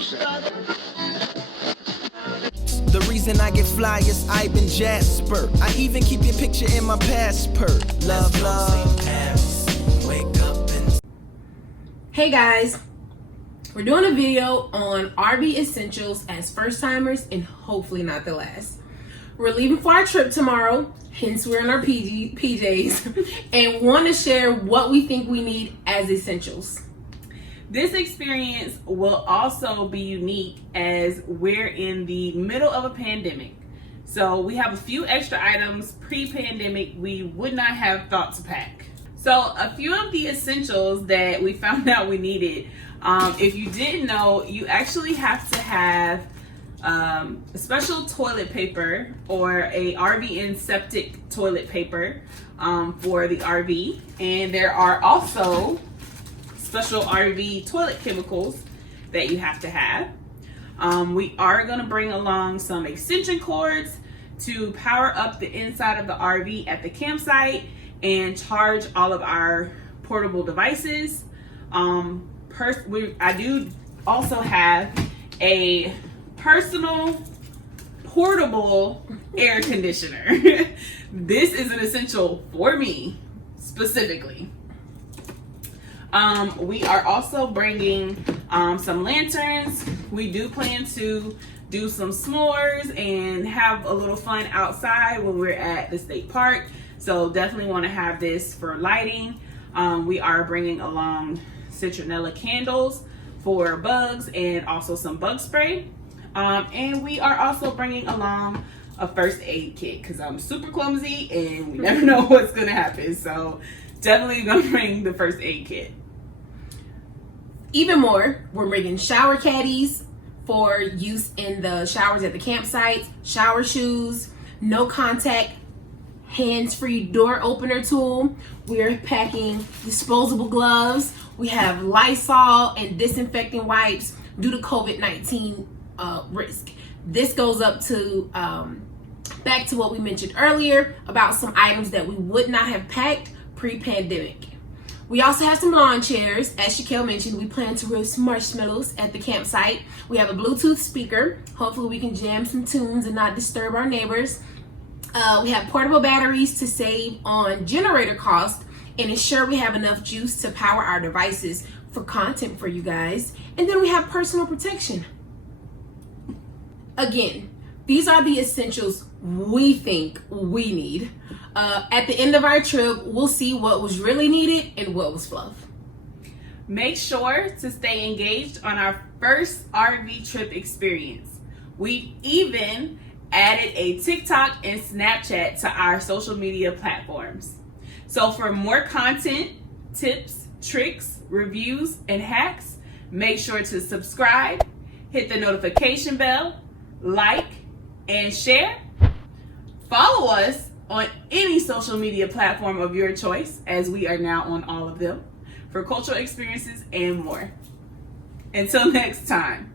The reason I get fly is I've been Jasper. I even keep your picture in my passport. Love, love. Wake up and... Hey guys, we're doing a video on RV essentials as first timers and hopefully not the last. We're leaving for our trip tomorrow, hence we're in our PJs, and want to share what we think we need as essentials. This experience will also be unique as we're in the middle of a pandemic. So we have a few extra items pre-pandemic we would not have thought to pack. So a few of the essentials that we found out we needed, if you didn't know, you actually have to have a special toilet paper or a RV septic toilet paper for the RV. And there are also special RV toilet chemicals that you have to have. We are going to bring along some extension cords to power up the inside of the RV at the campsite and charge all of our portable devices. I do also have a personal portable air conditioner. This is an essential for me specifically. We are also bringing some lanterns. We do plan to do some s'mores and have a little fun outside when we're at the state park. So definitely want to have this for lighting. We are bringing along citronella candles for bugs and also some bug spray. And we are also bringing along a first aid kit because I'm super clumsy and we never know what's going to happen. So definitely going to bring the first aid kit. Even more, we're bringing shower caddies for use in the showers at the campsite, shower shoes, no contact, hands-free door opener tool. We're packing disposable gloves. We have Lysol and disinfecting wipes due to COVID-19 risk. This goes up to back to what we mentioned earlier about some items that we would not have packed pre-pandemic. We also have some lawn chairs. As Shaquille mentioned, we plan to roast marshmallows at the campsite. We have a Bluetooth speaker. Hopefully we can jam some tunes and not disturb our neighbors. We have portable batteries to save on generator cost and ensure we have enough juice to power our devices for content for you guys. And then we have personal protection. Again, these are the essentials we think we need. At the end of our trip, we'll see what was really needed and what was fluff. Make sure to stay engaged on our first RV trip experience. We've even added a TikTok and Snapchat to our social media platforms. So for more content, tips, tricks, reviews, and hacks, make sure to subscribe, hit the notification bell, like, and share. Follow us on any social media platform of your choice, as we are now on all of them, for cultural experiences and more. Until next time.